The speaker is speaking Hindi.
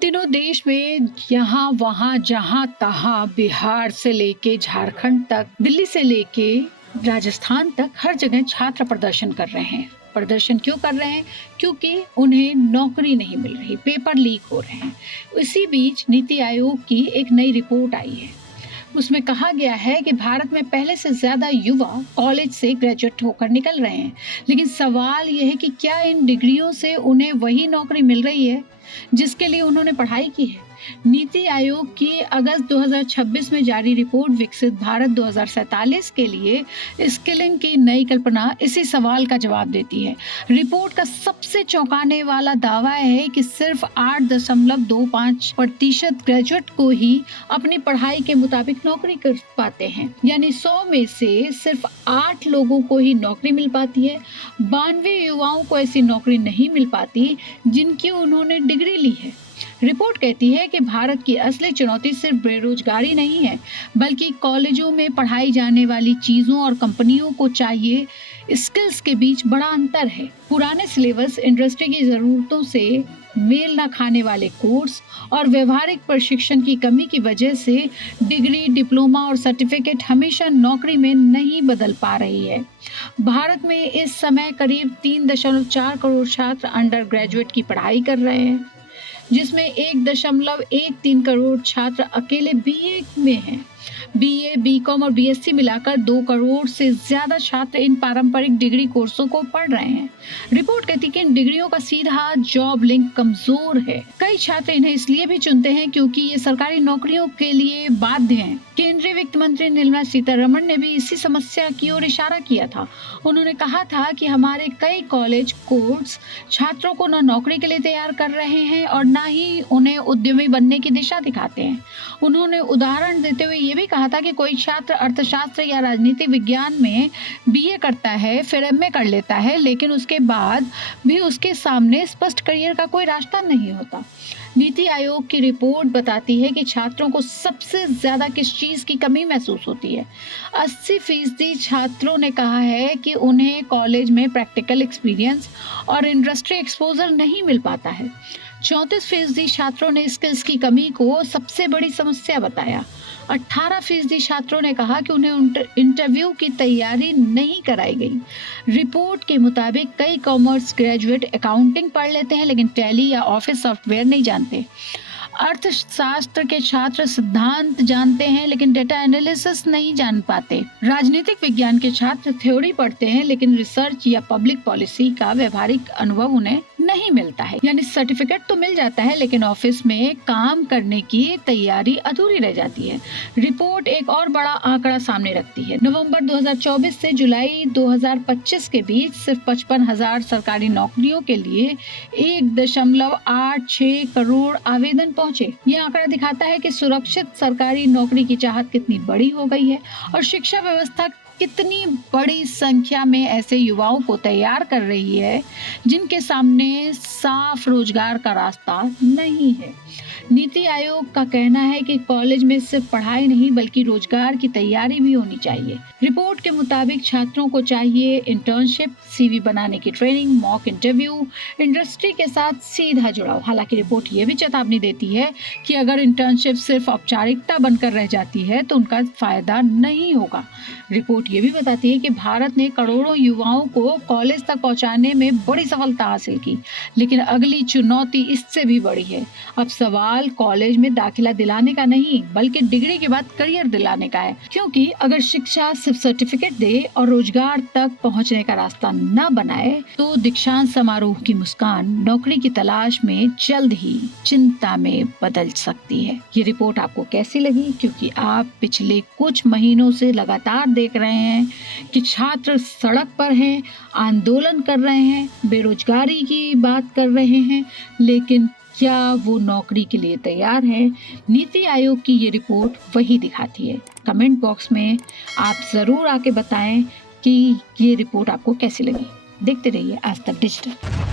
दिनों देश में यहाँ वहाँ जहाँ तहाँ बिहार से लेके झारखंड तक, दिल्ली से लेके राजस्थान तक हर जगह छात्र प्रदर्शन कर रहे हैं। प्रदर्शन क्यों कर रहे हैं? क्योंकि उन्हें नौकरी नहीं मिल रही, पेपर लीक हो रहे हैं। इसी बीच नीति आयोग की एक नई रिपोर्ट आई है। उसमें कहा गया है कि भारत में पहले से ज्यादा युवा कॉलेज से ग्रेजुएट होकर निकल रहे हैं, लेकिन सवाल यह है कि क्या इन डिग्रियों से उन्हें वही नौकरी मिल रही है जिसके लिए उन्होंने पढ़ाई की है। नीति आयोग की अगस्त 2026 में जारी रिपोर्ट विकसित भारत 2047 के लिए स्किलिंग की नई कल्पना इसी सवाल का जवाब देती है। रिपोर्ट का सबसे चौंकाने वाला दावा है कि सिर्फ 8.25% ग्रेजुएट को ही अपनी पढ़ाई के मुताबिक नौकरी कर पाते हैं, यानी 100 में से सिर्फ 8 लोगों को ही नौकरी मिल पाती है। 92 युवाओं को ऐसी नौकरी नहीं मिल पाती जिनकी उन्होंने डिग्री ली है। रिपोर्ट कहती है कि भारत की असली चुनौती सिर्फ बेरोजगारी नहीं है, बल्कि कॉलेजों में पढ़ाई जाने वाली चीजों और कंपनियों को चाहिए स्किल्स के बीच बड़ा अंतर है। पुराने सिलेबस, इंडस्ट्री की जरूरतों से मेल न खाने वाले कोर्स और व्यवहारिक प्रशिक्षण की कमी की वजह से डिग्री, डिप्लोमा और सर्टिफिकेट हमेशा नौकरी में नहीं बदल पा रही है। भारत में इस समय करीब 3.4 करोड़ छात्र अंडर ग्रेजुएट की पढ़ाई कर रहे हैं, जिसमें 1.13 करोड़ छात्र अकेले बीए में हैं। बीए, बीकॉम और बीएससी मिलाकर 2 करोड़ से ज्यादा छात्र इन पारंपरिक डिग्री कोर्सों को पढ़ रहे हैं। रिपोर्ट कहती है कि इन डिग्रियों का सीधा जॉब लिंक कमजोर है। कई छात्र इन्हें इसलिए भी चुनते हैं क्योंकि ये सरकारी नौकरियों के लिए बाध्य हैं। केंद्रीय वित्त मंत्री निर्मला सीतारमण ने भी इसी समस्या की ओर इशारा किया था। उन्होंने कहा था कि हमारे कई कॉलेज कोर्स छात्रों को न नौकरी के लिए तैयार कर रहे हैं और न ही उन्हें उद्यमी बनने की दिशा दिखाते हैं। उन्होंने उदाहरण देते हुए ये भी कहा था कि कोई छात्र अर्थशास्त्र या राजनीतिक विज्ञान में बीए करता है, फिर एमए कर लेता है, लेकिन उसके बाद भी उसके सामने स्पष्ट करियर का कोई रास्ता नहीं होता। नीति आयोग की रिपोर्ट बताती है कि छात्रों को सबसे ज्यादा किस चीज की कमी महसूस होती है। 80% छात्रों ने कहा है कि उन्हें कॉलेज में प्रैक्टिकल एक्सपीरियंस और इंडस्ट्री एक्सपोजर नहीं मिल पाता है। 34% छात्रों ने स्किल्स की कमी को सबसे बड़ी समस्या बताया। 18% छात्रों ने कहा कि उन्हें इंटरव्यू की तैयारी नहीं कराई गई। रिपोर्ट के मुताबिक कई कॉमर्स ग्रेजुएट अकाउंटिंग पढ़ लेते हैं, लेकिन टैली या ऑफिस सॉफ्टवेयर नहीं जानते। अर्थशास्त्र के छात्र सिद्धांत जानते हैं, लेकिन डेटा एनालिसिस नहीं जान पाते। राजनीतिक विज्ञान के छात्र थ्योरी पढ़ते हैं, लेकिन रिसर्च या पब्लिक पॉलिसी का व्यवहारिक अनुभव उन्हें नहीं मिलता है। यानी सर्टिफिकेट तो मिल जाता है, लेकिन ऑफिस में काम करने की तैयारी अधूरी रह जाती है। रिपोर्ट एक और बड़ा आंकड़ा सामने रखती है। नवंबर 2024 से जुलाई 2025 के बीच सिर्फ 55,000 सरकारी नौकरियों के लिए 1.86 करोड़ आवेदन पहुंचे। ये आंकड़ा दिखाता है कि सुरक्षित सरकारी नौकरी की चाहत कितनी बड़ी हो गई है और शिक्षा व्यवस्था कितनी बड़ी संख्या में ऐसे युवाओं को तैयार कर रही है जिनके सामने साफ रोजगार का रास्ता नहीं है। नीति आयोग का कहना है कि कॉलेज में सिर्फ पढ़ाई नहीं बल्कि रोजगार की तैयारी भी होनी चाहिए। रिपोर्ट के मुताबिक छात्रों को चाहिए इंटर्नशिप, सीवी बनाने की ट्रेनिंग, मॉक इंटरव्यू, इंडस्ट्री के साथ सीधा जुड़ाव। हालांकि रिपोर्ट ये भी चेतावनी देती है कि अगर इंटर्नशिप सिर्फ औपचारिकता बनकर रह जाती है तो उनका फायदा नहीं होगा। रिपोर्ट ये भी बताती है कि भारत ने करोड़ों युवाओं को कॉलेज तक पहुंचाने में बड़ी सफलता हासिल की, लेकिन अगली चुनौती इससे भी बड़ी है। अब सवाल कॉलेज में दाखिला दिलाने का नहीं बल्कि डिग्री के बाद करियर दिलाने का है, क्योंकि अगर शिक्षा सिर्फ सर्टिफिकेट दे और रोजगार तक पहुंचने का रास्ता न बनाए तो दीक्षांत समारोह की मुस्कान नौकरी की तलाश में जल्द ही चिंता में बदल सकती है। ये रिपोर्ट आपको कैसी लगी? क्योंकि आप पिछले कुछ महीनों से लगातार देख रहे हैं कि छात्र सड़क पर हैं, आंदोलन कर रहे हैं, बेरोजगारी की बात कर रहे हैं, लेकिन क्या वो नौकरी के लिए तैयार है? नीति आयोग की ये रिपोर्ट वही दिखाती है। कमेंट बॉक्स में आप जरूर आके बताएं कि ये रिपोर्ट आपको कैसी लगी। देखते रहिए आज तक डिजिटल।